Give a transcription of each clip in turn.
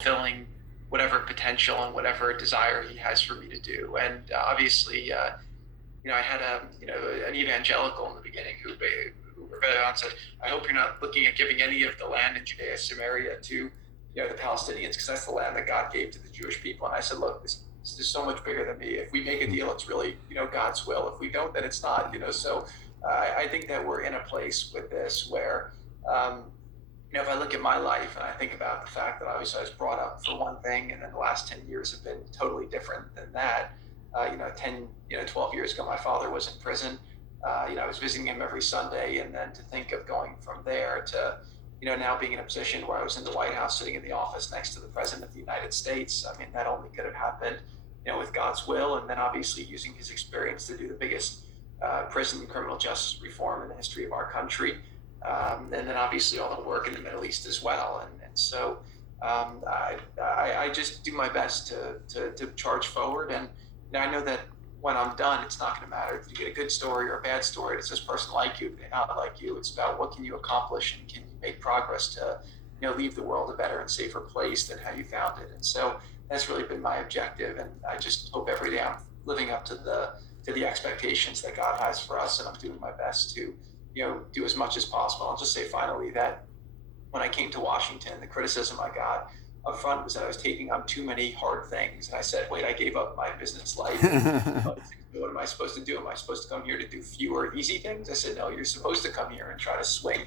fulfilling whatever potential and whatever desire he has for me to do. And obviously, I had an evangelical in the beginning who very honest said, I hope you're not looking at giving any of the land in Judea, Samaria to the Palestinians, because that's the land that God gave to the Jewish people. And I said, look, this is so much bigger than me. If we make a deal, it's really God's will. If we don't, then it's not. So I think that we're in a place with this where if I look at my life and I think about the fact that obviously I was brought up for one thing, and then the last 10 years have been totally different than that. 12 years ago, my father was in prison. I was visiting him every Sunday, and then to think of going from there to, now being in a position where I was in the White House, sitting in the office next to the President of the United States. I mean, that only could have happened, with God's will, and then obviously using his experience to do the biggest prison criminal justice reform in the history of our country. And then obviously all the work in the Middle East as well. And so I just do my best to charge forward. And I know that when I'm done, it's not going to matter if you get a good story or a bad story. Does this person like you? Do they not like you? It's about what can you accomplish and can you make progress to leave the world a better and safer place than how you found it. And so that's really been my objective. And I just hope every day I'm living up to the expectations that God has for us. And I'm doing my best to do as much as possible. I'll just say finally that when I came to Washington, the criticism I got up front was that I was taking on too many hard things. And I said, wait, I gave up my business life. What am I supposed to do? Am I supposed to come here to do fewer easy things? I said, no, you're supposed to come here and try to swing,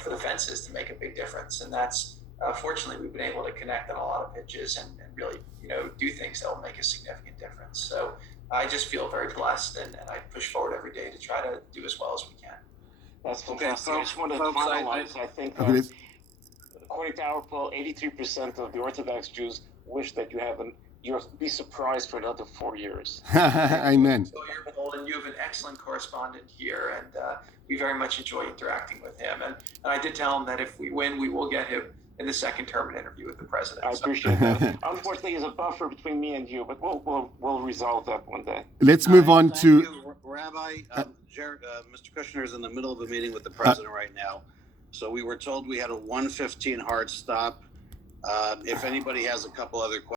for the fences to make a big difference. And that's, fortunately, we've been able to connect on a lot of pitches and really, do things that will make a significant difference. So I just feel very blessed, and I push forward every day to try to do as well as we can. That's fantastic. I just want to finalize. I think that according to our poll, 83% of the Orthodox Jews wish that you'll be surprised for another 4 years. Amen. So you're bold, and you have an excellent correspondent here, and we very much enjoy interacting with him. And I did tell him that if we win, we will get him in the second term an interview with the president. I appreciate that. Unfortunately, there's a buffer between me and you, but we'll resolve that one day. Let's move on to Rabbi. Mr. Kushner is in the middle of a meeting with the president right now, so we were told we had a 1:15 hard stop. If anybody has a couple other questions.